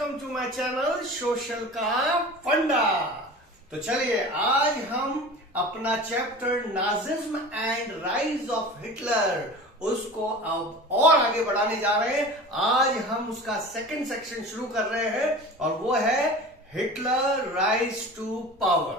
Welcome to my channel social का फंडा। तो चलिए आज हम अपना chapter Nazism and rise of Hitler उसको अब और आगे बढ़ाने जा रहे हैं। आज हम उसका सेकंड सेक्शन शुरू कर रहे हैं और वो है Hitler rise to power.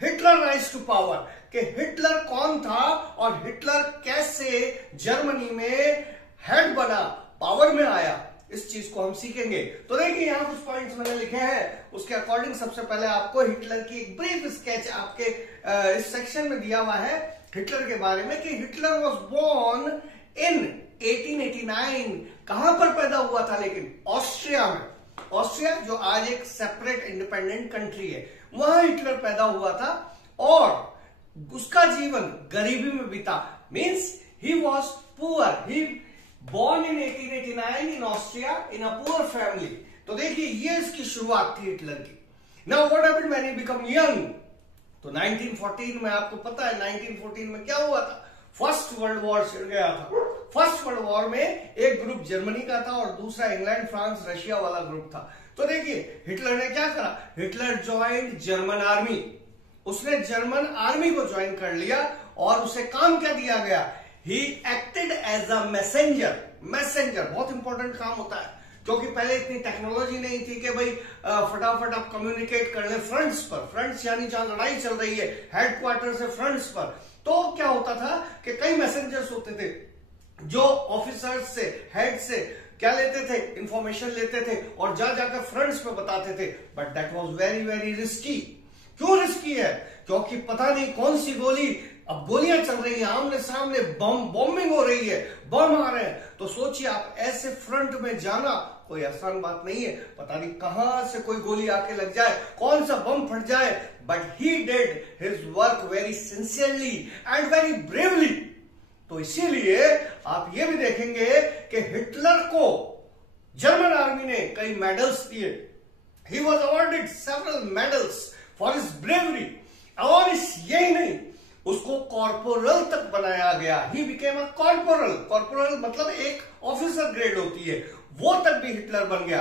Hitler rise to power कि हिटलर कौन था और हिटलर कैसे जर्मनी में हेड बना, पावर में आया, इस चीज को हम सीखेंगे। तो देखिए यहां कुछ पॉइंट्स मैंने लिखे हैं, उसके अकॉर्डिंग सबसे पहले आपको हिटलर की एक ब्रीफ स्केच आपके इस सेक्शन में दिया हुआ है हिटलर के बारे में कि हिटलर वाज बोर्न इन 1889। कहां पर पैदा हुआ था? लेकिन ऑस्ट्रिया में। ऑस्ट्रिया जो आज एक सेपरेट इंडिपेंडेंट कंट्री है, वहां हिटलर पैदा हुआ था और उसका जीवन गरीबी में बीता। Means he was poor, he born in 1889 in Austria in a poor family। तो देखिए ये इसकी शुरुआत थी हिटलर की। Now what happened when he became young? तो 1914 में आपको पता है 1914 में क्या हुआ था? फर्स्ट वर्ल्ड वॉर छिड़ गया था। फर्स्ट वर्ल्ड वॉर में एक ग्रुप जर्मनी का था और दूसरा इंग्लैंड, फ्रांस, रशिया वाला ग्रुप था। तो देखिए हिटलर ने क्या करा, हिटलर ज्वाइंड जर्मन आर्मी। उसने जर्मन आर्मी को ज्वाइन कर लिया और उसे काम क्या दिया गया? He acted as a messenger। Messenger बहुत इंपॉर्टेंट काम होता है क्योंकि पहले इतनी टेक्नोलॉजी नहीं थी कि भाई फटाफट आप कम्युनिकेट कर ले फ्रंट्स पर। फ्रंट्स यानी जहां लड़ाई चल रही है, हेडक्वार्टर से फ्रंट्स पर। तो क्या होता था कि कई मैसेंजर्स होते थे जो ऑफिसर्स से, हेड से क्या लेते थे, इंफॉर्मेशन लेते थे और जा जाकर फ्रंट्स पे बताते थे। But that was very very risky. क्यों रिस्की है? क्योंकि पता नहीं कौन सी गोली, अब गोलियां चल रही हैं, आमने सामने बॉम्बिंग हो रही है, बम आ रहे हैं। तो सोचिए आप ऐसे फ्रंट में जाना कोई आसान बात नहीं है। पता नहीं कहां से कोई गोली आके लग जाए, कौन सा बम फट जाए। But he did his work very sincerely and very bravely. तो इसीलिए आप ये भी देखेंगे कि हिटलर को जर्मन आर्मी ने कई मेडल्स दिए। He was awarded several medals for his bravery. और यही नहीं, उसको कॉर्पोरल तक बनाया गया। He became a corporal. Corporal मतलब एक ऑफिसर ग्रेड होती है, वो तक भी हिटलर बन गया।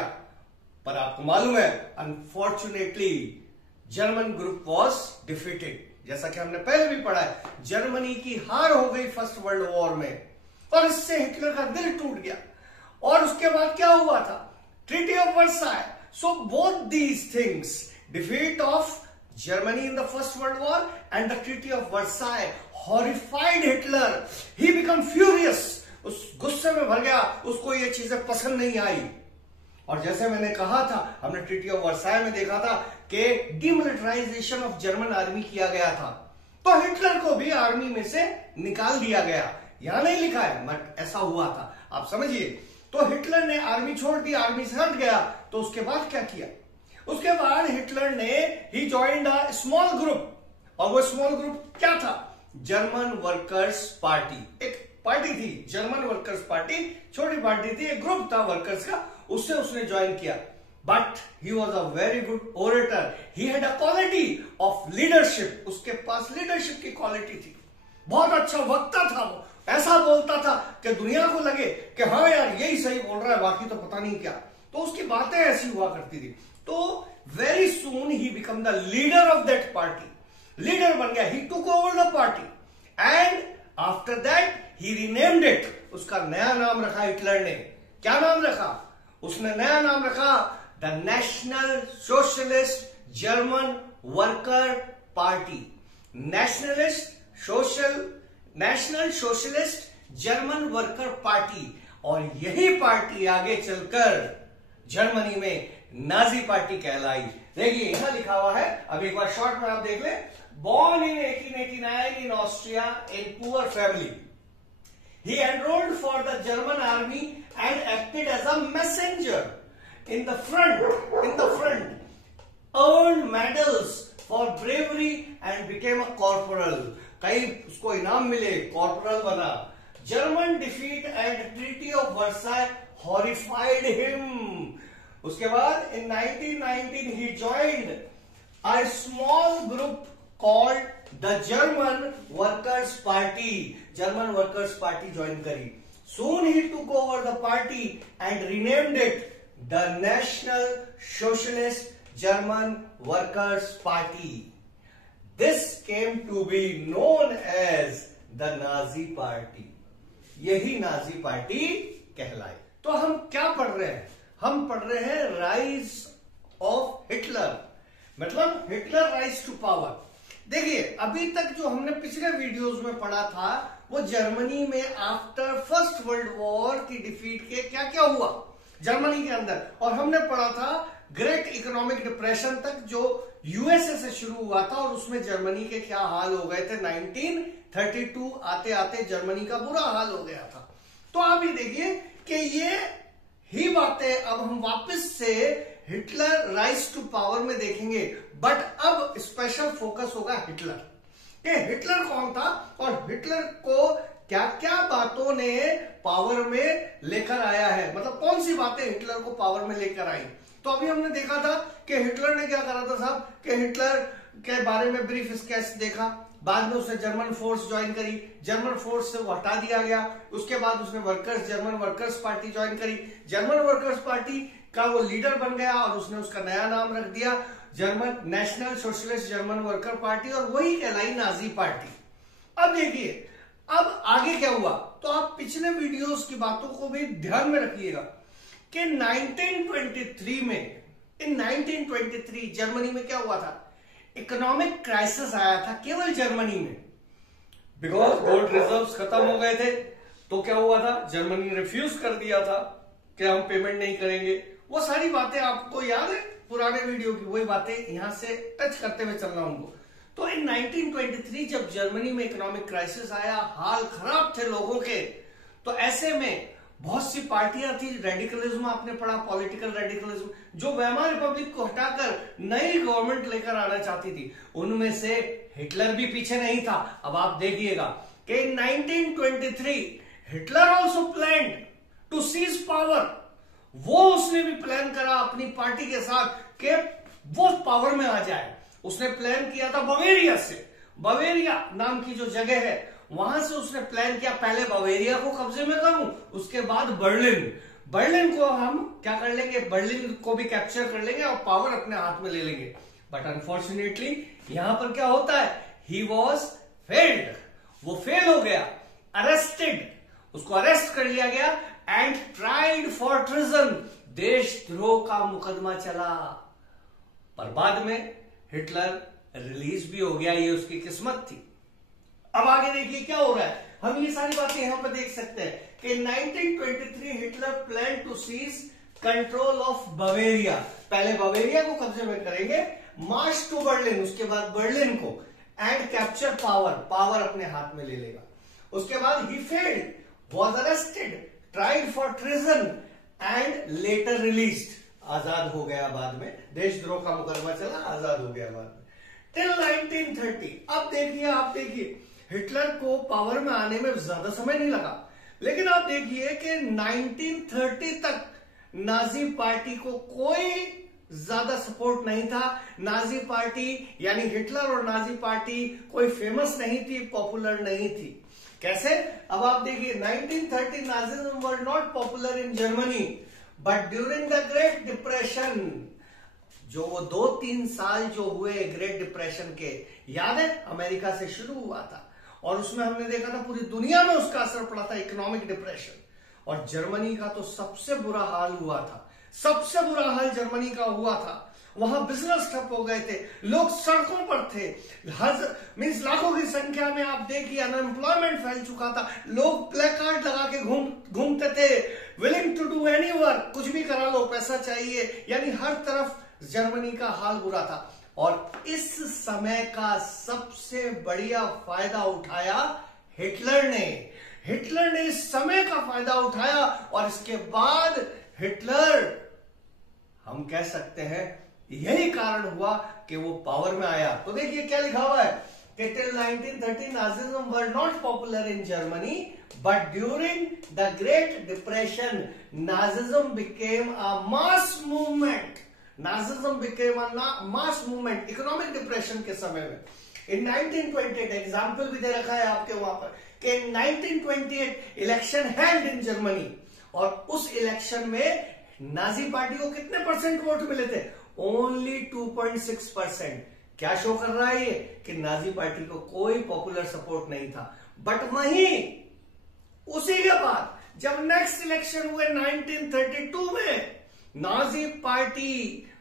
पर आपको मालूम है unfortunately German group was defeated. जैसा कि हमने पहले भी पढ़ा है, जर्मनी की हार हो गई फर्स्ट वर्ल्ड वॉर में और इससे हिटलर का दिल टूट गया। और उसके बाद क्या हुआ था? Treaty of Versailles. So both these things, defeat of Germany in the First World War and the Treaty of Versailles horrified Hitler. He became furious. उस गुस्से में भर गया, उसको ये चीजें पसंद नहीं आई। और जैसे मैंने कहा था, हमने ट्रीटी ऑफ वर्साई में देखा था कि डिमिलिटराइजेशन ऑफ जर्मन आर्मी किया गया था। तो हिटलर को भी आर्मी में से निकाल दिया गया। यहां नहीं लिखा है बट ऐसा हुआ था, आप समझिए। तो हिटलर ने आर्मी छोड़ दी, आर्मी से हट गया। तो उसके बाद क्या किया? उसके बाद हिटलर ने ही जॉइंड अ स्मॉल ग्रुप। और वो स्मॉल ग्रुप क्या था? German Workers party. एक पार्टी थी जर्मन वर्कर्स पार्टी, छोटी पार्टी थी, एक ग्रुप था वर्कर्स का, उससे उसने ज्वाइन किया। But he was a very good orator. He had a quality of leadership. उसके पास लीडरशिप की क्वालिटी थी, बहुत अच्छा वक्ता था वो। ऐसा बोलता था कि दुनिया को लगे कि हाँ यार यही सही बोल रहा है, बाकी तो पता नहीं क्या। तो उसकी बातें ऐसी हुआ करती थी। तो वेरी सून ही become the leader of that party. Leader बन गया, he took over the party and after that he renamed it. उसका नया नाम रखा हिटलर ने। क्या नाम रखा? उसने नया नाम रखा the National Socialist German worker party. National Socialist German worker party. और यही पार्टी आगे चलकर जर्मनी में नाजी पार्टी कहलाई। देखिए यहां लिखा हुआ है, अब एक बार शॉर्ट में आप देख ले। Born in 1889 in Austria in poor family, he enrolled for the German army and acted as a messenger in the front, earn medals for bravery and became a corporal. कई उसको इनाम मिले, कॉर्पोरल बना। German defeat and treaty of Versailles horrified him. उसके बाद in 1919 he joined a small group called the German Workers Party। German Workers Party join करी। Soon he took over the party and renamed it the National Socialist German Workers Party. This came to be known as the Nazi Party. यही Nazi party कहलाई. तो हम क्या पढ़ रहे हैं? हम पढ़ रहे हैं राइज ऑफ हिटलर, मतलब हिटलर राइज टू पावर. देखिए, अभी तक जो हमने पिछले वीडियोस में पढ़ा था वो जर्मनी में आफ्टर फर्स्ट वर्ल्ड वॉर की डिफीट के क्या क्या हुआ जर्मनी के अंदर, और हमने पढ़ा था ग्रेट इकोनॉमिक डिप्रेशन तक जो यूएसए से शुरू हुआ था और उसमें जर्मनी के क्या हाल हो गए थे. 1932 आते आते जर्मनी का बुरा हाल हो गया था. तो आप ये देखिए कि ये ही बातें अब हम वापस से हिटलर राइज टू पावर में देखेंगे, बट अब स्पेशल फोकस होगा हिटलर कि हिटलर कौन था और हिटलर को क्या क्या बातों ने पावर में लेकर आया है, मतलब कौन सी बातें हिटलर को पावर में लेकर आई. तो अभी हमने देखा था कि हिटलर ने क्या करा था साहब, कि हिटलर के बारे में ब्रीफ स्केच देखा, बाद में उसने जर्मन फोर्स ज्वाइन करी, जर्मन फोर्स से वो हटा दिया गया, उसके बाद उसने जर्मन वर्कर्स पार्टी ज्वाइन करी, जर्मन वर्कर्स पार्टी का वो लीडर बन गया और उसने उसका नया नाम रख दिया German national Socialist German worker party, और वही कहलाई नाजी पार्टी. अब देखिए अब आगे क्या हुआ, तो आप पिछले वीडियोस की बातों को भी ध्यान में रखिएगा कि 1923 में, इन 1923 जर्मनी में क्या हुआ था, इकोनॉमिक क्राइसिस आया था केवल जर्मनी में, बिकॉज गोल्ड रिजर्व्स खत्म हो गए थे. तो क्या हुआ था, जर्मनी ने रिफ्यूज कर दिया था कि हम पेमेंट नहीं करेंगे. वो सारी बातें आपको याद है पुराने वीडियो की, वही बातें यहां से टच करते हुए चलना उनको. तो इन 1923 जब जर्मनी में इकोनॉमिक क्राइसिस आया, हाल खराब थे लोगों के, तो ऐसे में बहुत सी पार्टियां थी, रेडिकलिज्म आपने पढ़ा, पॉलिटिकल रेडिकलिज्म, जो वेमार रिपब्लिक को हटाकर नई गवर्नमेंट लेकर आना चाहती थी. उनमें से हिटलर भी पीछे नहीं था. अब आप देखिएगा कि 1923 Hitler also plan to seize power. वो उसने भी प्लान करा अपनी पार्टी के साथ कि वो पावर में आ जाए. उसने प्लान किया था बवेरिया से, बवेरिया नाम की जो जगह है वहां से उसने प्लान किया, पहले बवेरिया को कब्जे में करूं, उसके बाद बर्लिन को हम क्या कर लेंगे, बर्लिन को भी कैप्चर कर लेंगे और पावर अपने हाथ में ले लेंगे. बट अनफॉर्चुनेटली यहां पर क्या होता है, ही वॉज फेल्ड, वो फेल हो गया, अरेस्टेड, उसको अरेस्ट कर लिया गया एंड ट्राइड फॉर ट्रिजन, देशद्रोह का मुकदमा चला. पर बाद में हिटलर रिलीज भी हो गया, ये उसकी किस्मत थी. अब आगे देखिए क्या हो रहा है, हम ये सारी बातें यहां पर देख सकते हैं कि 1923 Hitler plan to seize control of Bavaria. पहले बवेरिया को कब्जे में करेंगे, मार्च टू बर्लिन, उसके बाद बर्लिन को, एंड कैप्चर पावर अपने हाथ में ले लेगा. उसके बाद he failed, was arrested, tried for treason and later released. आजाद हो गया बाद में, देशद्रोह का मुकदमा चला, आजाद हो गया बाद में. टिल 1930. अब देखिए, आप देखिए हिटलर को पावर में आने में ज्यादा समय नहीं लगा, लेकिन आप देखिए कि 1930 तक नाजी पार्टी को कोई ज्यादा सपोर्ट नहीं था. नाजी पार्टी यानी हिटलर और नाजी पार्टी कोई फेमस नहीं थी, पॉपुलर नहीं थी. कैसे, अब आप देखिए 1930 Nazism were not popular in Germany, but during the great depression, जो वो 2-3 साल जो हुए ग्रेट डिप्रेशन के, याद है, अमेरिका से शुरू हुआ था और उसमें हमने देखा था पूरी दुनिया में उसका असर पड़ा था, इकोनॉमिक डिप्रेशन. और जर्मनी का तो सबसे बुरा हाल हुआ था, सबसे बुरा हाल जर्मनी का हुआ था. वहां बिजनेस ठप हो गए थे, लोग सड़कों पर थे, मींस लाखों की संख्या में. आप देखिए अनएम्प्लॉयमेंट फैल चुका था, लोग प्लेकार्ड लगा के घूमते थे, willing to do any work, कुछ भी करा लो, पैसा चाहिए, यानी हर तरफ जर्मनी का हाल बुरा था. और इस समय का सबसे बढ़िया फायदा उठाया हिटलर ने इस समय का फायदा उठाया, और इसके बाद हिटलर, हम कह सकते हैं यही कारण हुआ कि वो पावर में आया. तो देखिए क्या लिखा हुआ है कि till 1930 Nazism were not popular in Germany, but during the great depression Nazism became a mass movement. Nazism became a mass movement economic depression के समय में. इन 1928 एग्जाम्पल भी दे रखा है आपके वहां पर कि इन 1928 इलेक्शन हेल्ड इन जर्मनी, और उस इलेक्शन में नाजी पार्टी को कितने परसेंट वोट मिले थे? ओनली 2.6%। क्या शो कर रहा है ये कि नाजी पार्टी को कोई पॉपुलर सपोर्ट नहीं था। बट वहीं उसी के बाद जब नेक्स्ट इलेक्शन हुए 1932 में, नाजी पार्टी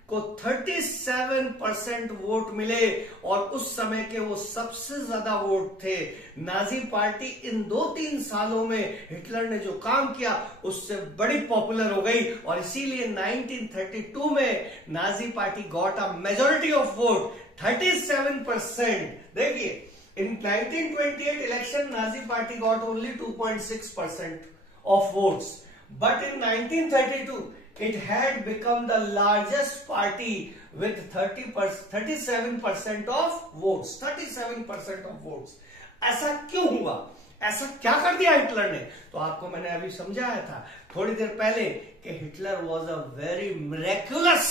को 37% वोट मिले और उस समय के वो सबसे ज्यादा वोट थे। नाजी पार्टी इन 2-3 सालों में हिटलर ने जो काम किया उससे बड़ी पॉपुलर हो गई और इसीलिए 1932 में Nazi party got a majority of vote 37%। देखिए, इन 1928 election Nazi party got only 2.6% of votes, but in 1932 it had become the largest party with 37% of votes। 37% of votes। ऐसा क्यों हुआ? ऐसा क्या कर दिया हिटलर ने? तो आपको मैंने अभी समझाया था थोड़ी देर पहले कि Hitler was a very miraculous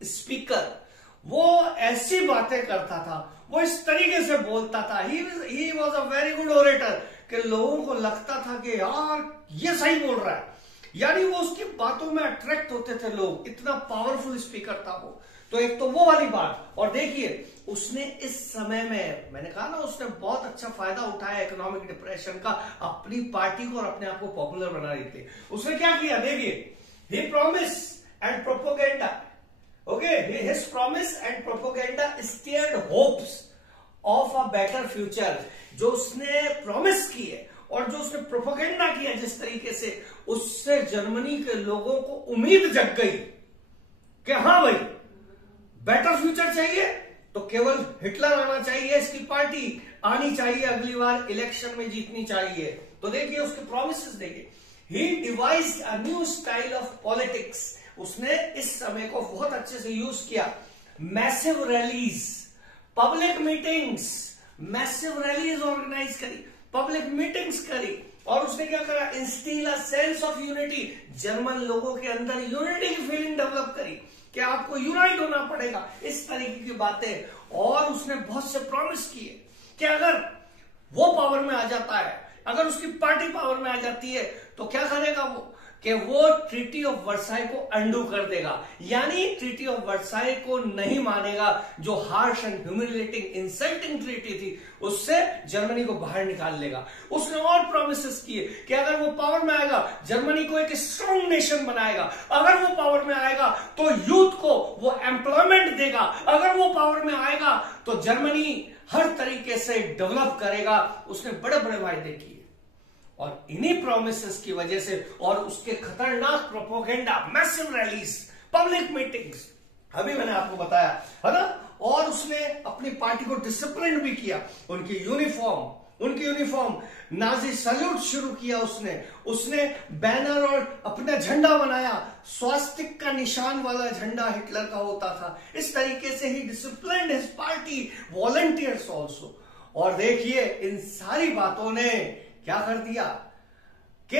speaker. वो ऐसी बातें करता था, वो इस तरीके से बोलता था, he was a very good orator, कि लोगों को लगता था कि यार ये सही बोल रहा है, यानी वो उसकी बातों में अट्रैक्ट होते थे लोग, इतना पावरफुल स्पीकर था वो। तो एक तो वो वाली बात, और देखिए उसने इस समय में, मैंने कहा ना, उसने बहुत अच्छा फायदा उठाया इकोनॉमिक डिप्रेशन का अपनी पार्टी को और अपने आप को पॉपुलर बनाने के लिए। उसने क्या किया? देखिए, he promise and propaganda, okay, his promise and propaganda steered hopes of a better future. जो उसने प्रॉमिस की है और जो उसने प्रोपोगेंडा किया जिस तरीके से, उससे जर्मनी के लोगों को उम्मीद जग गई कि हाँ भाई, बेटर फ्यूचर चाहिए तो केवल हिटलर आना चाहिए, इसकी पार्टी आनी चाहिए, अगली बार इलेक्शन में जीतनी चाहिए। तो देखिए उसके प्रोमिसेस देखिए। He devised a new style of politics. उसने इस समय को बहुत अच्छे से यूज किया। Massive rallies, public meetings, massive rallies organise करी, पब्लिक मीटिंग्स करी, और उसने क्या करा? Instil a sense of unity. German लोगों के अंदर यूनिटी की फीलिंग डेवलप करी कि आपको यूनाइट होना पड़ेगा, इस तरीके की बातें। और उसने बहुत से प्रॉमिस किए कि अगर वो पावर में आ जाता है, अगर उसकी पार्टी पावर में आ जाती है, तो क्या करेगा वो? कि वो ट्रीटी ऑफ वर्साई को अंडू कर देगा, यानी ट्रीटी ऑफ वर्साई को नहीं मानेगा, जो harsh and humiliating insulting treaty थी, उससे जर्मनी को बाहर निकाल लेगा। उसने और प्रोमिसेस किए कि अगर वो पावर में आएगा, जर्मनी को एक स्ट्रॉन्ग नेशन बनाएगा, अगर वो पावर में आएगा तो यूथ को वो एम्प्लॉयमेंट देगा, अगर वो पावर में आएगा तो जर्मनी हर तरीके से डेवलप करेगा। उसने बड़े बड़े वायदे किए और इन्हीं प्रोमिसेस की वजह से और उसके खतरनाक propaganda, massive rallies, public meetings, अभी मैंने आपको बताया है ना, और उसने अपनी पार्टी को डिसिप्लिन भी किया। उनकी यूनिफॉर्म नाजी सैल्यूट शुरू किया उसने बैनर और अपना झंडा बनाया, स्वास्तिक का निशान वाला झंडा हिटलर का होता था। इस तरीके से he discipline his party, volunteers also. और देखिए इन सारी बातों ने क्या कर दिया कि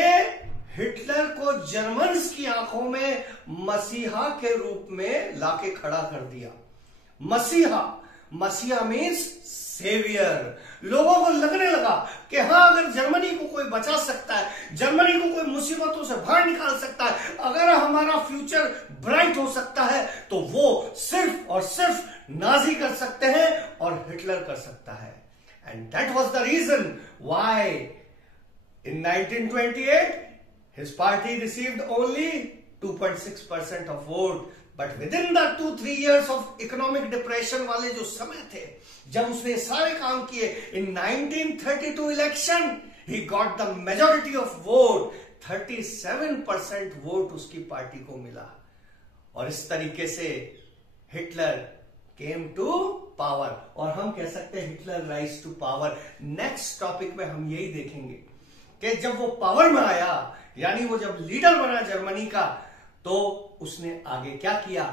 हिटलर को जर्मन्स की आंखों में मसीहा के रूप में लाके खड़ा कर दिया। मसीहा मीन्स सेवियर। लोगों को लगने लगा कि हाँ, अगर जर्मनी को कोई बचा सकता है, जर्मनी को कोई मुसीबतों से बाहर निकाल सकता है, अगर हमारा फ्यूचर ब्राइट हो सकता है, तो वो सिर्फ और सिर्फ नाजी कर सकते हैं और हिटलर कर सकता है। And that was the reason why in 1928 his party received only 2.6% of vote, but within the 2-3 years of economic depression वाले जो समय थे, जब उसने सारे काम किए, in 1932 election he got the majority of vote, 37% vote उसकी पार्टी को मिला। और इस तरीके से हिटलर came to power, और हम कह सकते हैं Hitler rise to power. Next topic में हम यही देखेंगे कि जब वो पावर में आया, यानी वो जब लीडर बना जर्मनी का, तो उसने आगे क्या किया?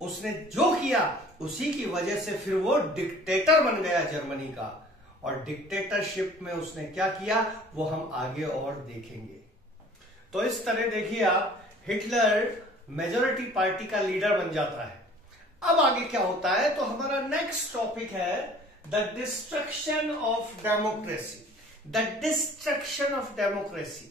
उसने जो किया उसी की वजह से फिर वो डिक्टेटर बन गया जर्मनी का। और डिक्टेटरशिप में उसने क्या किया वो हम आगे और देखेंगे। तो इस तरह देखिए आप, हिटलर मेजॉरिटी पार्टी का लीडर बन जाता है। अब आगे क्या होता है? तो हमारा नेक्स्ट टॉपिक है the destruction of democracy. The destruction of democracy.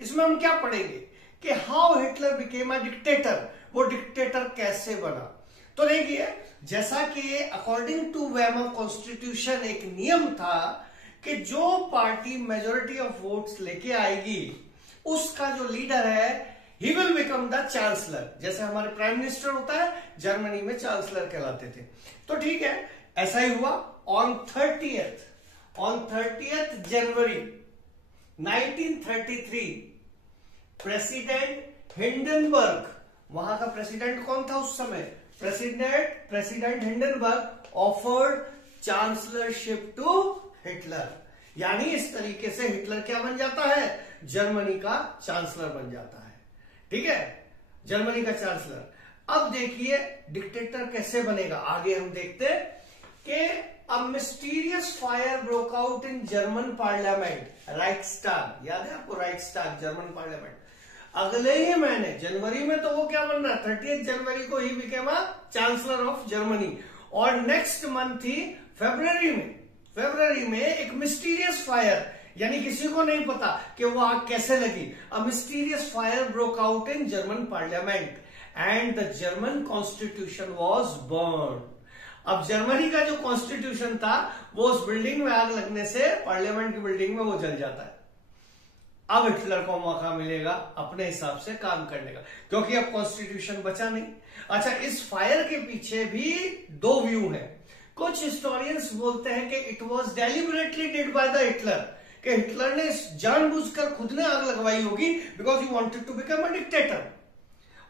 इसमें हम क्या पढ़ेंगे कि how Hitler became a dictator, वो डिक्टेटर कैसे बना। तो देखिए, जैसा कि अकॉर्डिंग टू वेमर कॉन्स्टिट्यूशन एक नियम था कि जो पार्टी मेजोरिटी ऑफ वोट्स लेके आएगी उसका जो लीडर है he will become the chancellor. जैसे हमारे प्राइम मिनिस्टर होता है, जर्मनी में चांसलर कहलाते थे। तो ठीक है, ऐसा ही हुआ। On 30th January 1933 president Hindenburg, वहां का प्रेसिडेंट कौन था उस समय, president Hindenburg offered chancellorship to Hitler. यानी इस तरीके से हिटलर क्या बन जाता है, जर्मनी का चांसलर बन जाता है। ठीक है, जर्मनी का चांसलर। अब देखिए डिक्टेटर कैसे बनेगा, आगे हम देखते हैं कि a mysterious fire broke out in German parliament, राइक्सटाग। याद है आपको राइक्सटाग, जर्मन पार्लियामेंट। अगले ही महीने जनवरी में तो वो क्या बन रहा है, 30 जनवरी को he became chancellor of Germany. और नेक्स्ट मंथ ही फरवरी में एक मिस्टीरियस फायर, यानी किसी को नहीं पता कि वो आग कैसे लगी। अ mysterious fire broke out in German parliament and the German constitution was burn. अब जर्मनी का जो कॉन्स्टिट्यूशन था वो उस बिल्डिंग में आग लगने से, पार्लियामेंट की बिल्डिंग में वो जल जाता है। अब हिटलर को मौका मिलेगा अपने हिसाब से काम करने का, क्योंकि अब कॉन्स्टिट्यूशन बचा नहीं। अच्छा, इस फायर के पीछे भी दो व्यू है। कुछ हिस्टोरियंस बोलते हैं कि it was deliberately did by the Hitler, कि हिटलर ने जानबूझकर खुद ने आग लगवाई होगी because he wanted to become a dictator.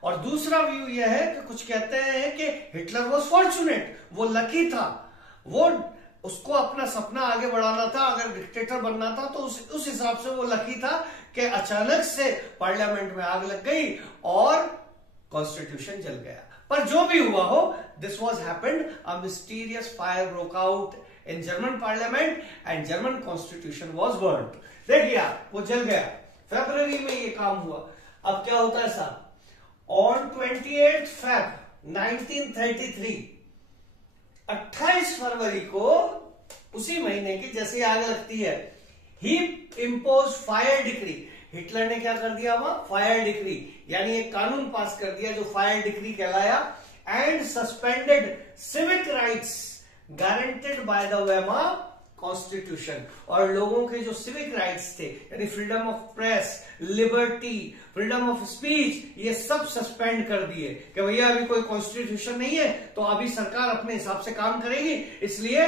और दूसरा व्यू यह है कि कुछ कहते हैं कि हिटलर वॉज फॉर्चुनेट, वो लकी था, वो उसको अपना सपना आगे बढ़ाना था, अगर डिक्टेटर बनना था तो उस हिसाब से वो लकी था कि अचानक से पार्लियामेंट में आग लग गई और कॉन्स्टिट्यूशन जल गया। पर जो भी हुआ हो, this was happened, a mysterious fire broke out in German parliament and German constitution was burned. देखिए वो जल गया, फरवरी में ये काम हुआ। अब क्या होता है साहब, ऑन 28 Feb 1933, 28 फरवरी को, उसी महीने की जैसे आग लगती है, ही इम्पोज फायर डिक्री। हिटलर ने क्या कर दिया वहां, फायर डिक्री, यानी एक कानून पास कर दिया जो फायर डिक्री कहलाया, and suspended civic rights guaranteed by the Weimar constitution. और लोगों के जो सिविक राइट्स थे, यानी freedom of press, liberty, freedom of speech, ये सब सस्पेंड कर दिए कि भैया अभी कोई कॉन्स्टिट्यूशन नहीं है तो अभी सरकार अपने हिसाब से काम करेगी, इसलिए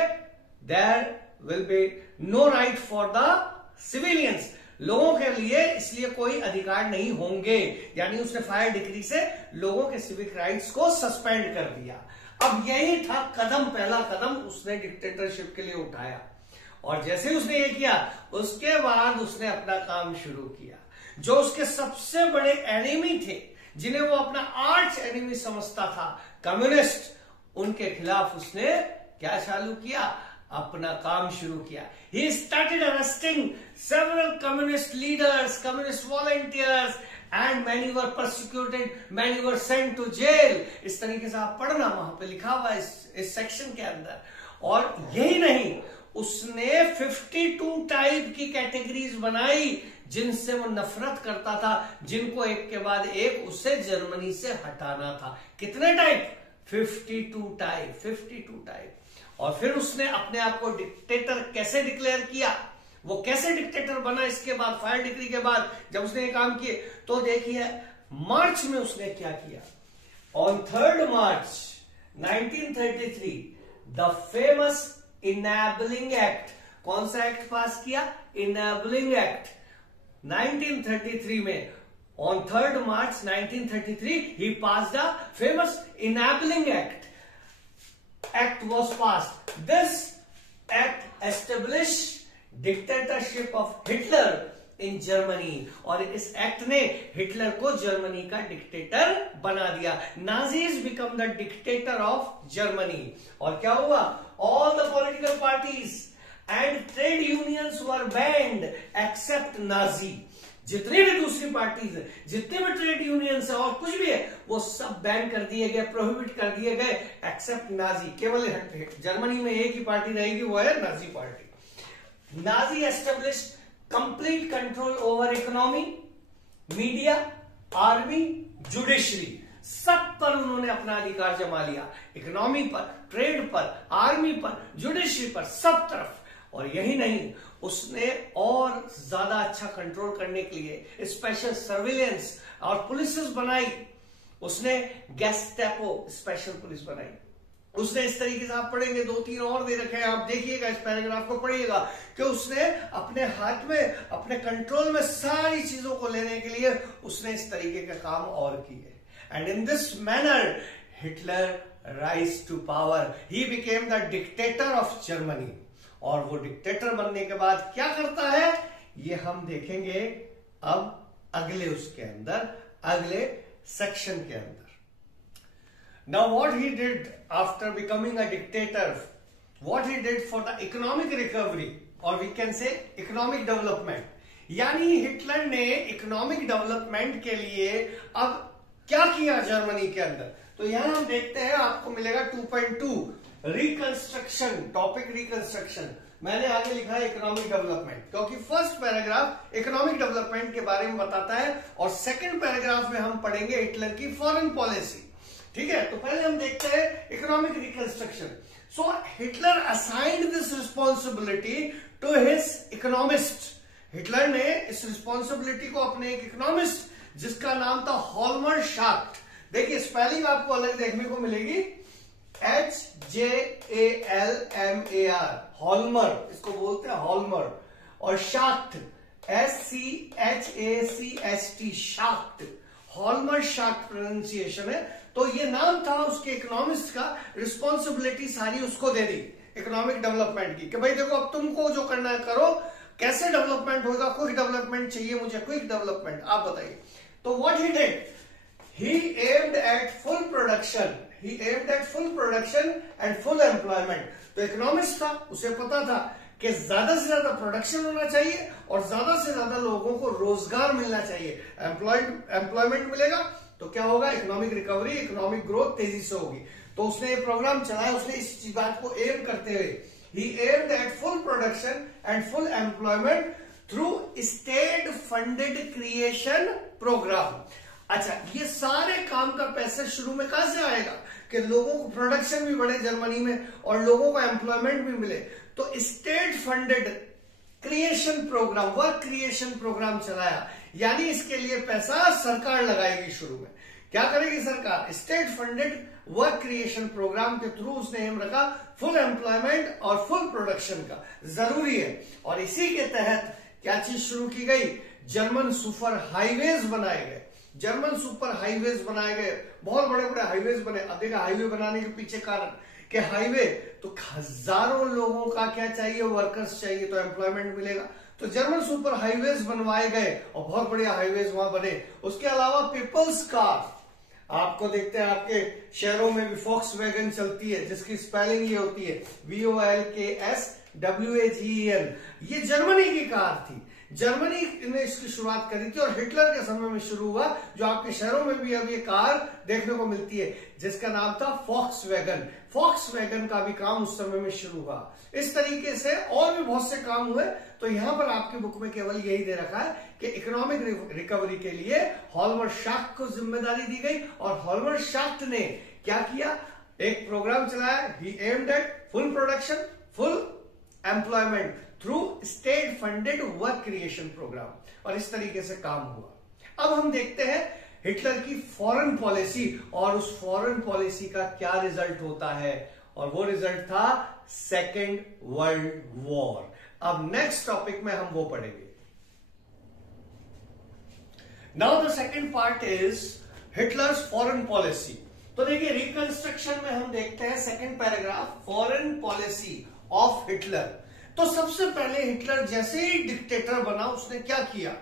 there will be no right for the civilians, लोगों के लिए इसलिए कोई अधिकार नहीं होंगे। यानी उसने फायर डिक्री से लोगों के सिविक राइट्स को सस्पेंड कर दिया। अब यही था कदम, पहला कदम उसने डिक्टेटरशिप के लिए उठाया। और जैसे उसने ये किया, उसके बाद उसने अपना काम शुरू किया। जो उसके सबसे बड़े एनिमी थे, जिन्हें वो अपना आर्च एनिमी समझता था, कम्युनिस्ट, उनके खिलाफ उसने क्या चालू किया, अपना काम शुरू किया। He started arresting several communist leaders, communist volunteers, and many were persecuted, many were sent to jail। इस तरीके से आप पढ़ना, वहां पे लिखा हुआ इस सेक्शन के अंदर। और यही नहीं, उसने 52 टाइप की कैटेगरीज बनाई जिनसे वो नफरत करता था, जिनको एक के बाद एक उसे जर्मनी से हटाना था। कितने टाइप, 52 टाइप। और फिर उसने अपने आप को डिक्टेटर कैसे डिक्लेयर किया, वो कैसे डिक्टेटर बना इसके बाद, फायर डिक्री के बाद जब उसने ये काम किए, तो देखिए मार्च में उसने क्या किया। On 3 March 1933 the famous enabling act, कौन सा एक्ट पास किया, इनेबलिंग एक्ट 1933 में। On 3 March 1933 he pass the famous enabling act was passed. This act established dictatorship of Hitler in Germany, और इस एक्ट ने हिटलर को जर्मनी का डिक्टेटर बना दिया। Nazis become the dictator of Germany. और क्या हुआ, all the political parties and trade unions were banned except Nazi. जितनी भी दूसरी पार्टीज है, जितने भी ट्रेड यूनियंस है और कुछ भी है, वो सब बैन कर दिए गए, प्रोहिबिट कर दिए गए, एक्सेप्ट नाजी। केवल जर्मनी में एक ही पार्टी रहेगी, वो है Nazi party. Nazi established complete control over economy, media, army, judiciary, सब पर उन्होंने अपना अधिकार जमा लिया। इकोनॉमी पर, ट्रेड पर, आर्मी पर, जुडिशरी पर, सब तरफ। और यही नहीं, उसने और ज्यादा अच्छा कंट्रोल करने के लिए स्पेशल सर्विलेंस और पुलिस बनाई। उसने गेस्टापो स्पेशल पुलिस बनाई। उसने इस तरीके से, आप पढ़ेंगे, 2-3 और दे रखे हैं, आप देखिएगा इस पैराग्राफ को पढ़िएगा, कि उसने अपने हाथ में, अपने कंट्रोल में सारी चीजों को लेने के लिए उसने इस तरीके के काम और किए। And in this manner Hitler rise to power, he became the dictator of Germany. और वो डिक्टेटर बनने के बाद क्या करता है, ये हम देखेंगे अब अगले उसके अंदर, अगले सेक्शन के अंदर। Now what he did after becoming a dictator, what he did for the economic recovery, or we can say economic development, यानी हिटलर ने इकोनॉमिक डेवलपमेंट के लिए अब क्या किया जर्मनी के अंदर। तो यहां हम देखते हैं, आपको मिलेगा 2.2 रिकंस्ट्रक्शन, टॉपिक रिकंस्ट्रक्शन। मैंने आगे लिखा है इकोनॉमिक डेवलपमेंट, क्योंकि फर्स्ट पैराग्राफ इकोनॉमिक डेवलपमेंट के बारे में बताता है और सेकंड पैराग्राफ में हम पढ़ेंगे हिटलर की फॉरेन पॉलिसी। ठीक है, तो पहले हम देखते हैं economic reconstruction. So Hitler assigned this responsibility to his economist. Hitler ने इस रिस्पॉन्सिबिलिटी को अपने एक इकोनॉमिस्ट, जिसका नाम था हॉल्मर शाक्ट। देखिए स्पेलिंग आपको अलग देखने को मिलेगी, HJALMAR, हॉल्मर इसको बोलते हैं, हॉल्मर, और शाक्ट SCHACHT, शाक्ट, हॉल्मर शाक्ट प्रोनाउंसिएशन है। तो ये नाम था उसके इकोनॉमिस्ट का, रिस्पॉन्सिबिलिटी सारी उसको दे दी इकोनॉमिक डेवलपमेंट की, कि भाई देखो अब तुमको जो करना है करो, कैसे डेवलपमेंट होगा, क्विक डेवलपमेंट चाहिए मुझे, क्विक डेवलपमेंट, आप बताइए। तो what he did, he aimed at full production, he aimed at full production and full employment। तो इकोनॉमिस्ट था, उसे पता था कि ज्यादा से ज्यादा प्रोडक्शन होना चाहिए और ज्यादा से ज्यादा लोगों को रोजगार मिलना चाहिए। एम्प्लॉयमेंट मिलेगा तो क्या होगा, इकोनॉमिक रिकवरी, इकोनॉमिक ग्रोथ तेजी से होगी। तो उसने ये प्रोग्राम चलाया, उसने इस बात को एम करते हुए, he aimed at full production and full employment through state funded creation program। अच्छा, ये सारे काम का पैसा शुरू में कहां से आएगा कि लोगों को प्रोडक्शन भी बढ़े जर्मनी में और लोगों को एम्प्लॉयमेंट भी मिले। तो state funded creation programme, work creation programme चलाया, यानी इसके लिए पैसा सरकार लगाएगी। शुरू में क्या करेगी सरकार, state funded work creation programme के थ्रू उसने एम रखा फुल एम्प्लॉयमेंट और फुल प्रोडक्शन का, जरूरी है। और इसी के तहत क्या चीज शुरू की गई, जर्मन सुपर हाईवेज बनाए गए, जर्मन सुपर हाईवेज बनाए गए, बहुत बड़े बड़े हाईवेज बने। अब देखा हाईवे बनाने के पीछे कारण कि हाईवे तो हजारों लोगों का क्या चाहिए, वर्कर्स चाहिए, तो एम्प्लॉयमेंट मिलेगा। तो जर्मन सुपर हाईवेज बनवाए गए और बहुत बढ़िया हाईवेज वहां बने। उसके अलावा पीपल्स कार, आपको देखते हैं आपके शहरों में भी फॉक्सवैगन चलती है, जिसकी स्पेलिंग ये होती है VOLKSWAGEN। ये जर्मनी की कार थी, जर्मनी ने इसकी शुरुआत करी थी और हिटलर के समय में शुरू हुआ, जो आपके शहरों में भी अब ये कार देखने को मिलती है, जिसका नाम था फॉक्सवैगन। फॉक्सवैगन का भी काम उस समय में शुरू हुआ। इस तरीके से और भी बहुत से काम हुए। तो यहां पर आपकी बुक में केवल यही दे रखा है कि इकोनॉमिक रिकवरी के लिए हॉल्मर शाक्ट को जिम्मेदारी दी गई और हॉल्मर शाक्ट ने क्या किया, एक प्रोग्राम चलाया, he aimed at full production, full employment through state funded work creation programme, और इस तरीके से काम हुआ। अब हम देखते हैं हिटलर की फॉरेन पॉलिसी और उस फॉरेन पॉलिसी का क्या रिजल्ट होता है, और वो रिजल्ट था सेकेंड वर्ल्ड वॉर। अब नेक्स्ट टॉपिक में हम वो पढ़ेंगे। Now the second part is Hitler's foreign policy. तो देखिए रिकंस्ट्रक्शन में हम देखते हैं second paragraph, foreign policy of Hitler. तो सबसे पहले हिटलर जैसे ही डिक्टेटर बना उसने क्या किया,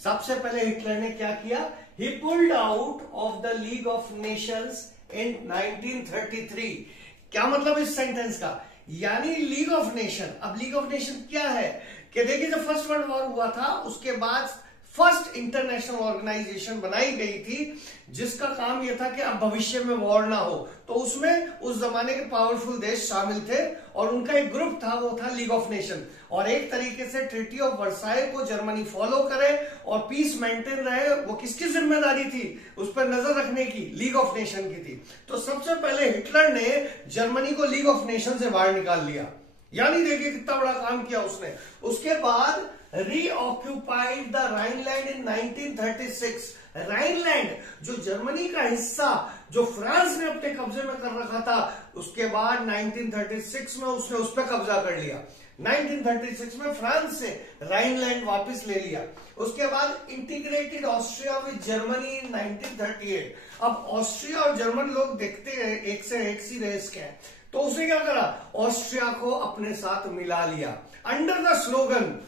सबसे पहले हिटलर ने क्या किया, he pulled out of the League of Nations in 1933। क्या मतलब इस सेंटेंस का, यानी लीग ऑफ नेशन। अब लीग ऑफ नेशन क्या है कि देखिए जब फर्स्ट वर्ल्ड वॉर हुआ था उसके बाद फर्स्ट इंटरनेशनल ऑर्गेनाइजेशन बनाई गई थी जिसका काम यह था कि अब भविष्य में वॉर ना हो। तो उसमें उस जमाने के पावरफुल देश शामिल थे और उनका एक ग्रुप था, वो था लीग ऑफ नेशन। और एक तरीके से ट्रीटी ऑफ वर्साई को जर्मनी फॉलो करे और पीस मेंटेन रहे, वो किसकी जिम्मेदारी थी उस पर नजर रखने की? लीग ऑफ नेशन की थी। तो सबसे पहले हिटलर ने जर्मनी को लीग ऑफ नेशन से बाहर निकाल लिया, यानी देखिए कितना बड़ा काम किया उसने। उसके बाद रीऑक्यूपाइड द राइनलैंड इन 1936। राइनलैंड जो जर्मनी का हिस्सा जो फ्रांस ने अपने कब्जे में कर रखा था, उसके बाद 1936 में उसने उस पर कब्जा कर लिया। 1936 में फ्रांस से राइनलैंड वापस ले लिया। उसके बाद integrated Austria with Germany in 1938। अब ऑस्ट्रिया और जर्मन लोग देखते हैं एक से एक सी रेस के हैं, तो उसने क्या करा? ऑस्ट्रिया को अपने साथ मिला लिया अंडर द स्लोगन।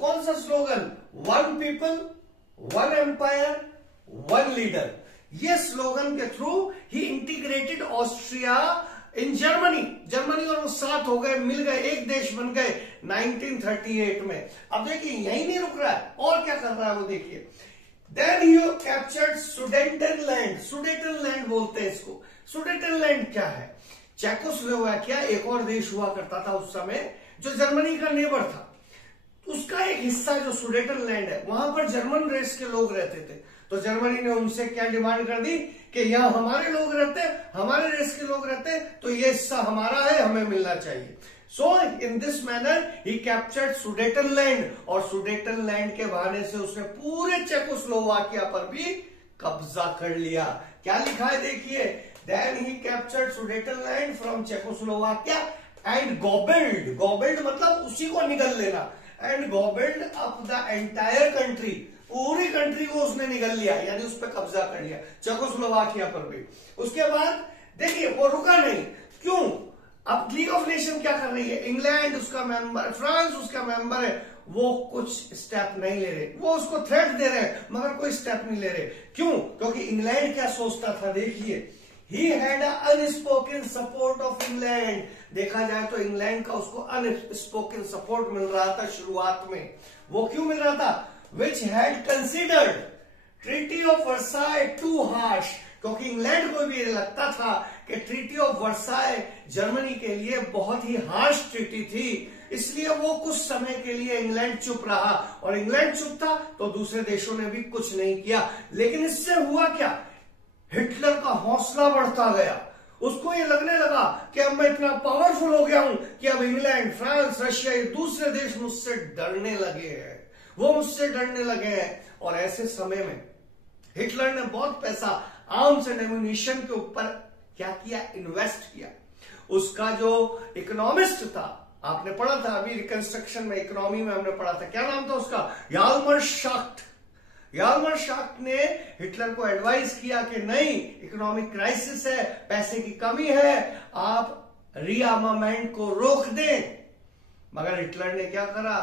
कौन सा slogan? One people, one empire, one leader. ये स्लोगन के थ्रू ही इंटीग्रेटेड ऑस्ट्रिया इन जर्मनी और वो साथ हो गए, मिल गए, एक देश बन गए 1938 में। अब देखिए यही नहीं रुक रहा है, और क्या कर रहा है वो देखिए। Then he captured Sudetenland. Sudetenland बोलते हैं इसको। सुडेटनलैंड क्या है? चेकोस्लोवाकिया एक और देश हुआ करता था उस समय जो जर्मनी का नेबर था, उसका एक हिस्सा जो सुडेटनलैंड है, वहां पर जर्मन रेस के लोग रहते थे। तो जर्मनी ने उनसे क्या डिमांड कर दी कि यहां हमारे लोग रहते हैं, हमारे रेस के लोग रहते हैं, तो ये हिस्सा हमारा है, हमें मिलना चाहिए। So in this manner he captured Sudetenland, और सुडेटनलैंड के बहाने से उसने पूरे चेकोस्लोवाकिया पर भी कब्जा कर लिया। क्या लिखा है देखिए, then he captured Sudetenland from Czechoslovakia and gobbled. Gobbled मतलब उसी को निगल लेना। And gobbled up the entire country, पूरी कंट्री को उसने निगल लिया, यानी उस पर कब्जा कर लिया, चेकोस्लोवाकिया पर भी। उसके बाद देखिए वो रुका नहीं, क्यों? अब लीग ऑफ नेशन क्या कर रही है? इंग्लैंड उसका मेंबर, फ्रांस उसका मेंबर है, वो कुछ स्टेप नहीं ले रहे, वो उसको थ्रेट दे रहे हैं मगर कोई स्टेप नहीं ले रहे। क्यों? क्योंकि इंग्लैंड क्या सोचता था, देखिए, he had unspoken support of England. देखा जाए तो इंग्लैंड का उसको अनस्पोकन सपोर्ट मिल रहा था शुरुआत में। वो क्यों मिल रहा था? Which had considered treaty of Versailles too harsh. क्योंकि इंग्लैंड को भी लगता था कि ट्रीटी ऑफ वर्साई जर्मनी के लिए बहुत ही हार्श ट्रीटी थी, इसलिए वो कुछ समय के लिए इंग्लैंड चुप रहा। और इंग्लैंड चुप था तो दूसरे देशों ने भी कुछ नहीं किया। लेकिन इससे हुआ क्या? हिटलर का हौसला बढ़ता गया। उसको ये लगने लगा कि अब मैं इतना पावरफुल हो गया हूं कि अब इंग्लैंड, फ्रांस, रशिया, ये दूसरे देश मुझसे डरने लगे हैं, वो मुझसे डरने लगे हैं। और ऐसे समय में हिटलर ने बहुत पैसा आर्म्स एंड एम्यूनिशन के ऊपर क्या किया? इन्वेस्ट किया। उसका जो इकोनॉमिस्ट था, आपने पढ़ा था अभी रिकंस्ट्रक्शन में, इकोनॉमी में हमने पढ़ा था, क्या नाम था उसका? याल्मर शाक्ट। याल्मर शाक्ट ने हिटलर को एडवाइस किया कि नहीं, इकोनॉमिक क्राइसिस है, पैसे की कमी है, आप रीआर्मामेंट को रोक दें। मगर हिटलर ने क्या करा?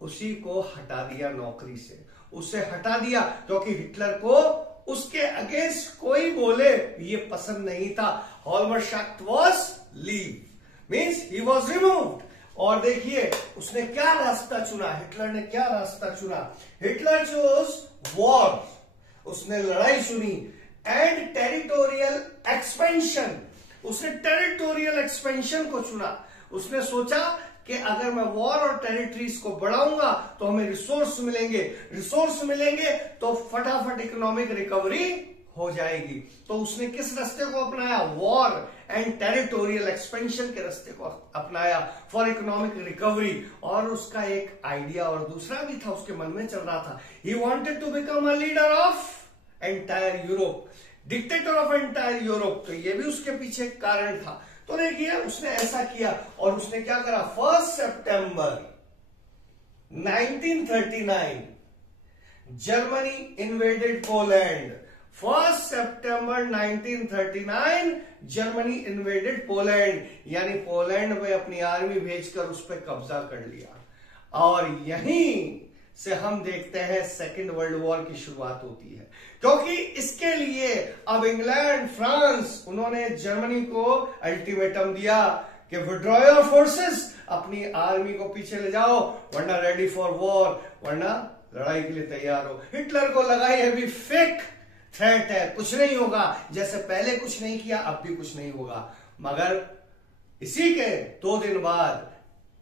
उसी को हटा दिया नौकरी से, उसे हटा दिया, क्योंकि हिटलर को उसके अगेंस्ट कोई बोले ये पसंद नहीं था। Hjalmar Schacht was leave, means he was removed. और देखिए उसने क्या रास्ता चुना, हिटलर ने क्या रास्ता चुना? हिटलर चोज वॉर, उसने लड़ाई चुनी, एंड टेरिटोरियल एक्सपेंशन, उसने टेरिटोरियल एक्सपेंशन को चुना। उसने सोचा कि अगर मैं वॉर और टेरिटरीज को बढ़ाऊंगा तो हमें रिसोर्स मिलेंगे तो फटाफट इकोनॉमिक रिकवरी हो जाएगी। तो उसने किस रास्ते को अपनाया? वॉर एंड टेरिटोरियल एक्सपेंशन के रास्ते को अपनाया फॉर इकोनॉमिक रिकवरी। और उसका एक आइडिया और दूसरा भी था, उसके मन में चल रहा था, he wanted to become a leader of entire Europe, dictator of entire Europe. तो ये भी उसके पीछे कारण था। तो देखिए उसने ऐसा किया और उसने क्या करा? 1 सितंबर 1939 जर्मनी इन्वेडेड पोलैंड। 1 सितंबर 1939 जर्मनी इन्वेडेड पोलैंड, यानी पोलैंड में अपनी आर्मी भेजकर उस पर कब्जा कर लिया। और यहीं से हम देखते हैं सेकेंड वर्ल्ड वॉर की शुरुआत होती है, क्योंकि इसके लिए अब इंग्लैंड, फ्रांस, उन्होंने जर्मनी को अल्टीमेटम दिया कि विड्रॉ योर फोर्सेस, अपनी आर्मी को पीछे ले जाओ, वरना रेडी फॉर वॉर, वरना लड़ाई के लिए तैयार हो। हिटलर को लगा ये भी फेक थ्रेट है, कुछ नहीं होगा, जैसे पहले कुछ नहीं किया अब भी कुछ नहीं होगा। मगर इसी के 2 दिन बाद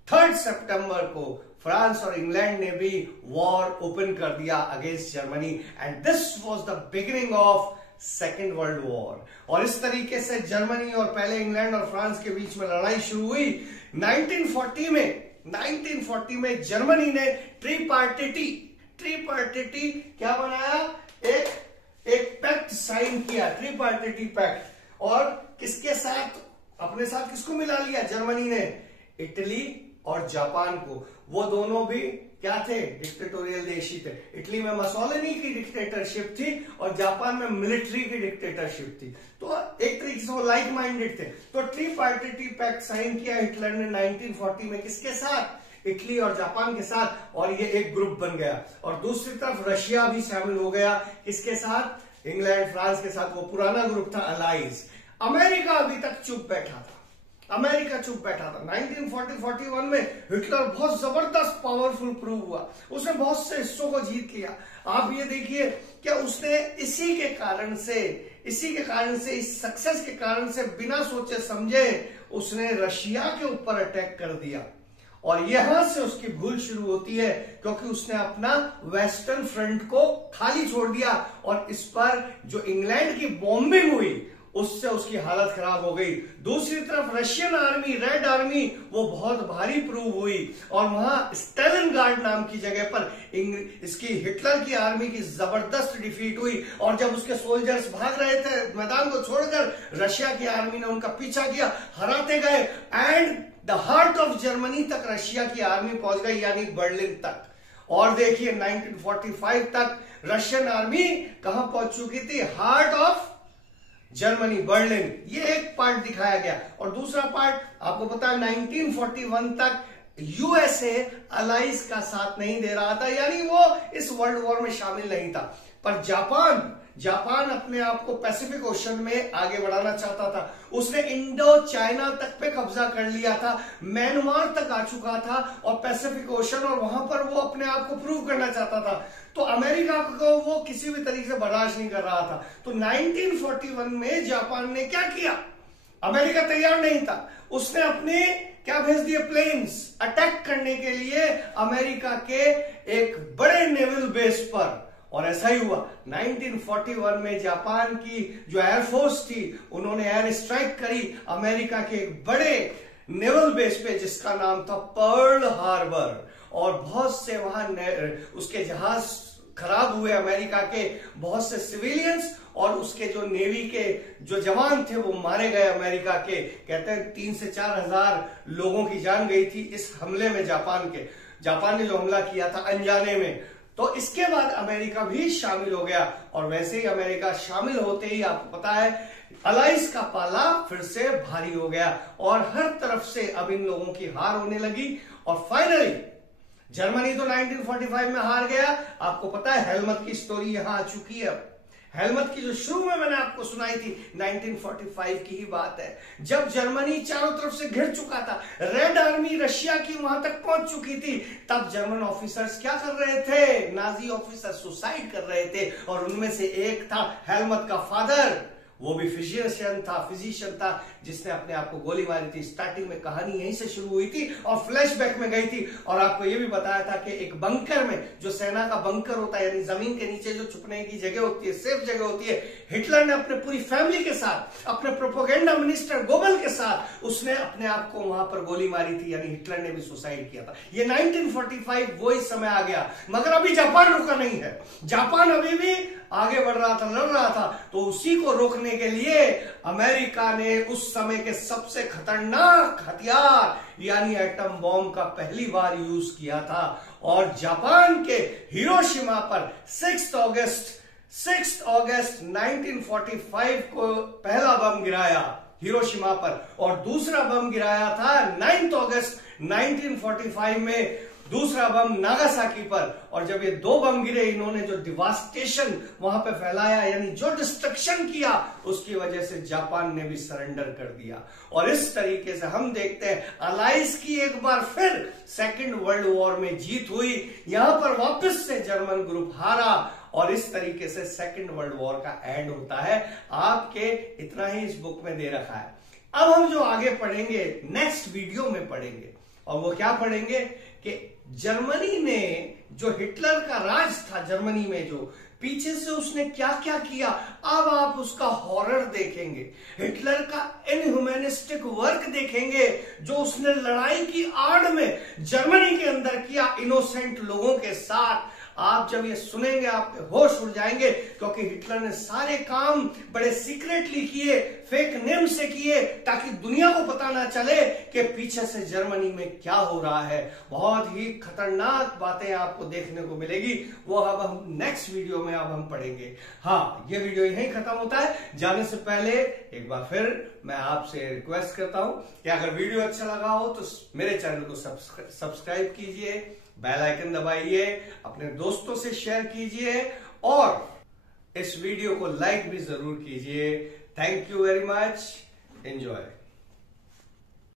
3 सितंबर को फ्रांस और इंग्लैंड ने भी वॉर ओपन कर दिया against Germany, and this was the beginning of second world war. और इस तरीके से जर्मनी और पहले इंग्लैंड और फ्रांस के बीच में लड़ाई शुरू हुई। 1940 में जर्मनी ने ट्रीपार्टिटी क्या बनाया, एक पैक्ट साइन किया, ट्रीपार्टिटी पैक्ट। और किसके साथ, अपने साथ किसको मिला लिया जर्मनी ने, इटली और जापान को। वो दोनों भी क्या थे, डिक्टेटोरियल देश ही थे। इटली में मसोलिनी की डिक्टेटरशिप थी और जापान में मिलिट्री की डिक्टेटरशिप थी, तो एक तरीके से वो लाइक माइंडेड थे। तो ट्रीपार्टिटी पैक्ट साइन किया हिटलर ने 1940 में, किसके साथ, इटली और जापान के साथ, और ये एक ग्रुप बन गया। और दूसरी तरफ रशिया भी शामिल हो गया, किसके साथ, इंग्लैंड फ्रांस के साथ, वो पुराना ग्रुप था अलाइज। अमेरिका अभी तक चुप बैठा था, 1940-41 में हिटलर बहुत जबरदस्त पावरफुल प्रूव हुआ, उसने बहुत से हिस्सों को जीत लिया। आप ये देखिए क्या उसने इसी के कारण से, इस सक्सेस के कारण से बिना सोचे समझे उसने रशिया के ऊपर अटैक कर दिया। और यहां से उसकी भूल शुरू होती है, क्योंकि उसने अपना वेस्टर्न फ्रंट को खाली छोड़ दिया और इस पर जो इंग्लैंड की बॉम्बिंग हुई उससे उसकी हालत खराब हो गई। दूसरी तरफ रशियन आर्मी, रेड आर्मी, वो बहुत भारी प्रूव हुई और वहां स्टेलिनग्राड नाम की जगह पर इसकी हिटलर की आर्मी की जबरदस्त डिफीट हुई। और जब उसके सोल्जर्स भाग रहे थे मैदान को छोड़कर, रशिया की आर्मी ने उनका पीछा किया, हराते गए, and the heart of Germany तक रशिया की आर्मी पहुंच गई, यानी बर्लिन तक। और देखिए 1945 तक रशियन आर्मी कहां पहुंच चुकी थी, हार्ट ऑफ जर्मनी, बर्लिन। ये एक पार्ट दिखाया गया। और दूसरा पार्ट आपको पता है 1941 तक यूएसए अलाइज का साथ नहीं दे रहा था, यानी वो इस वर्ल्ड वॉर में शामिल नहीं था। पर जापान अपने आप को पैसिफिक ओशन में आगे बढ़ाना चाहता था। उसने इंडो चाइना तक पे कब्जा कर लिया था, म्यांमार तक आ चुका था और पैसिफिक ओशन, और वहां पर वो अपने आप को प्रूव करना चाहता था। तो अमेरिका को वो किसी भी तरीके से बर्दाश्त नहीं कर रहा था। तो 1941 में जापान ने क्या किया, अमेरिका तैयार नहीं था, उसने अपने क्या भेज दिए, प्लेन्स अटैक करने के लिए अमेरिका के एक बड़े नेवल बेस पर। और ऐसा ही हुआ 1941 में जापान की जो एयरफोर्स थी उन्होंने एयर स्ट्राइक करी अमेरिका के एक बड़े नेवल बेस पे जिसका नाम था पर्ल हार्बर, और बहुत से वहां उसके जहाज खराब हुए, अमेरिका के बहुत से सिविलियंस और उसके जो नेवी के जो जवान थे वो मारे गए अमेरिका के। कहते हैं 3 से 4 हजार लोगों की जान गई थी इस हमले में। जापान ने जो हमला किया था अनजाने में। तो इसके बाद अमेरिका भी शामिल हो गया, और वैसे ही अमेरिका शामिल होते ही आपको पता है अलाइज का पाला फिर से भारी हो गया और हर तरफ से अब इन लोगों की हार होने लगी। और फाइनली जर्मनी तो 1945 में हार गया। आपको पता है हेलमट की स्टोरी यहां आ चुकी है। हेलमट की जो शुरू में मैंने आपको सुनाई थी 1945 की ही बात है, जब जर्मनी चारों तरफ से घिर चुका था, रेड आर्मी रशिया की वहां तक पहुंच चुकी थी, तब जर्मन ऑफिसर्स क्या कर रहे थे, नाजी ऑफिसर सुसाइड कर रहे थे। और उनमें से एक था हेलमट का फादर, वो भी फिजिशियन था जिसने अपने आप को गोली मारी थी। स्टार्टिंग में कहानी यहीं से शुरू हुई थी और फ्लैशबैक में गई थी। और आपको यह भी बताया था कि एक बंकर में, जो सेना का बंकर होता है यानी जमीन के नीचे जो छुपने की जगह होती है, सेफ जगह होती है, हिटलर ने अपने पूरी फैमिली के साथ, अपने प्रोपेगेंडा मिनिस्टर गोबल के साथ उसने अपने आप को वहां पर गोली मारी थी, यानी हिटलर ने भी सुसाइड किया था। ये 1945 वो ही समय आ गया। मगर अभी जापान रुका नहीं है, जापान अभी भी आगे बढ़ रहा था, लड़ रहा था। तो उसी को रोकने के लिए अमेरिका ने उस समय के सबसे खतरनाक हथियार यानी एटम बॉम्ब का पहली बार यूज किया था। और जापान के हिरोशिमा पर 6 अगस्त 1945 को पहला बम गिराया हिरोशिमा पर, और दूसरा बम गिराया था 9 अगस्त 1945 में दूसरा बम नागासाकी पर, और जब ये 2 बम गिरे, इन्होंने जो डिवास्टेशन वहां पे फैलाया, यानी जो डिस्ट्रक्शन किया, उसकी वजह से जापान ने भी सरेंडर कर दिया। और इस तरीके से हम देखते हैं अलाइज की एक बार फिर सेकेंड वर्ल्ड वॉर में जीत हुई। यहां पर वापस से जर्मन ग्रुप हारा और इस तरीके से सेकेंड वर्ल्ड वॉर का एंड होता है। आपके इतना ही इस बुक में दे रखा है। अब हम जो आगे पढ़ेंगे नेक्स्ट वीडियो में पढ़ेंगे, और वो क्या पढ़ेंगे कि जर्मनी ने जो हिटलर का राज था, जर्मनी में जो पीछे से उसने क्या क्या किया, अब आप उसका हॉरर देखेंगे, हिटलर का इनह्यूमैनिस्टिक वर्क देखेंगे जो उसने लड़ाई की आड़ में जर्मनी के अंदर किया इनोसेंट लोगों के साथ। आप जब ये सुनेंगे आपके होश उड़ जाएंगे, क्योंकि हिटलर ने सारे काम बड़े सीक्रेटली किए, फेक नेम से किए, ताकि दुनिया को पता ना चले कि पीछे से जर्मनी में क्या हो रहा है। बहुत ही खतरनाक बातें आपको देखने को मिलेगी, वो अब हम नेक्स्ट वीडियो में अब हम पढ़ेंगे। हाँ, ये वीडियो यहीं खत्म होता है। जाने से पहले एक बार फिर मैं आपसे रिक्वेस्ट करता हूं कि अगर वीडियो अच्छा लगा हो तो मेरे चैनल को सब्सक्राइब कीजिए, बेल आइकन दबाइए, अपने दोस्तों से शेयर कीजिए और इस वीडियो को लाइक भी जरूर कीजिए। Thank you very much. Enjoy.